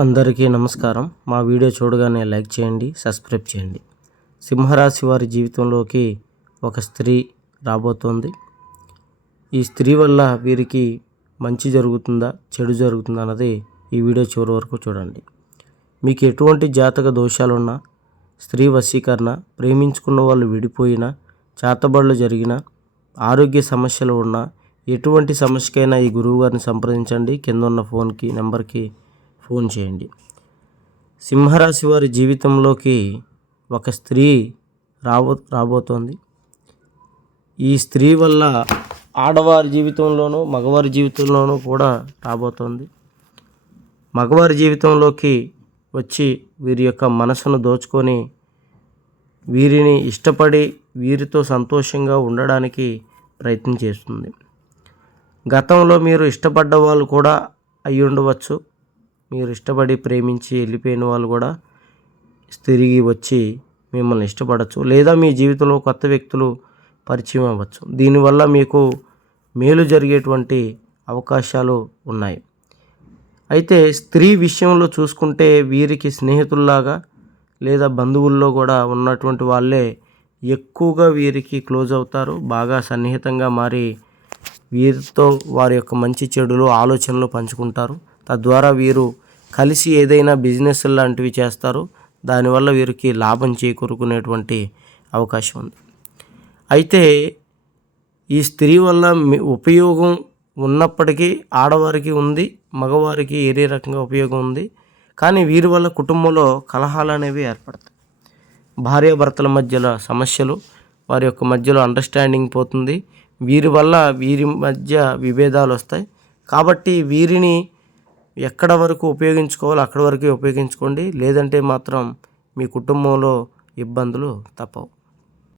అందరికీ నమస్కారం. మా వీడియో చూడగానే లైక్ చేయండి సబ్స్క్రైబ్ చేయండి. సింహరాశి వారి జీవితంలోకి ఒక స్త్రీ రాబోతోంది. ఈ స్త్రీ వల్ల వీరికి మంచి జరుగుతుందా చెడు జరుగుతుందా అన్నది ఈ వీడియో చివరి వరకు చూడండి. మీకు ఎటువంటి జాతక దోషాలున్నా స్త్రీ వశీకరణ ప్రేమించుకున్న వాళ్ళు విడిపోయినా చేతబడులు జరిగినా ఆరోగ్య సమస్యలు ఉన్నా ఎటువంటి సమస్యకైనా ఈ గురువు గారిని సంప్రదించండి. కింద ఉన్న ఫోన్కి నెంబర్కి ఫోన్ చేయండి. సింహరాశి వారి జీవితంలోకి ఒక స్త్రీ రాబో రాబోతోంది. ఈ స్త్రీ వల్ల ఆడవారి జీవితంలోనూ మగవారి జీవితంలోనూ కూడా రాబోతోంది. మగవారి జీవితంలోకి వచ్చి వీరి యొక్క మనసును దోచుకొని వీరిని ఇష్టపడి వీరితో సంతోషంగా ఉండడానికి ప్రయత్నం చేస్తుంది. గతంలో మీరు ఇష్టపడ్డ వాళ్ళు కూడా అయి ఉండవచ్చు మీరు ఇష్టపడి ప్రేమించి వెళ్ళిపోయిన వాళ్ళు కూడా తిరిగి వచ్చి మిమ్మల్ని ఇష్టపడచ్చు లేదా మీ జీవితంలో కొత్త వ్యక్తులు పరిచయం అవ్వచ్చు. దీనివల్ల మీకు మేలు జరిగేటువంటి అవకాశాలు ఉన్నాయి. అయితే స్త్రీ విషయంలో చూసుకుంటే వీరికి స్నేహితుల్లాగా లేదా బంధువుల్లో కూడా ఉన్నటువంటి వాళ్ళే ఎక్కువగా వీరికి క్లోజ్ అవుతారు. బాగా సన్నిహితంగా మారి వీరితో వారి యొక్క మంచి చెడులు ఆలోచనలు పంచుకుంటారు. తద్వారా వీరు కలిసి ఏదైనా బిజినెస్ లాంటివి చేస్తారు. దానివల్ల వీరికి లాభం చేకూరుకునేటువంటి అవకాశం ఉంది. అయితే ఈ స్త్రీ వల్ల ఉపయోగం ఉన్నప్పటికీ ఆడవారికి ఉంది మగవారికి ఏరే రకంగా ఉపయోగం ఉంది. కానీ వీరి వల్ల కుటుంబంలో కలహాలు అనేవి ఏర్పడతాయి. భార్యాభర్తల మధ్యలో సమస్యలు వారి యొక్క మధ్యలో అండర్స్టాండింగ్ పోతుంది. వీరి వల్ల వీరి మధ్య విభేదాలు వస్తాయి. కాబట్టి వీరిని ఎక్కడ వరకు ఉపయోగించుకోవాలో అక్కడ వరకే ఉపయోగించుకోండి. లేదంటే మాత్రం మీ కుటుంబంలో ఇబ్బందులు తప్పవు.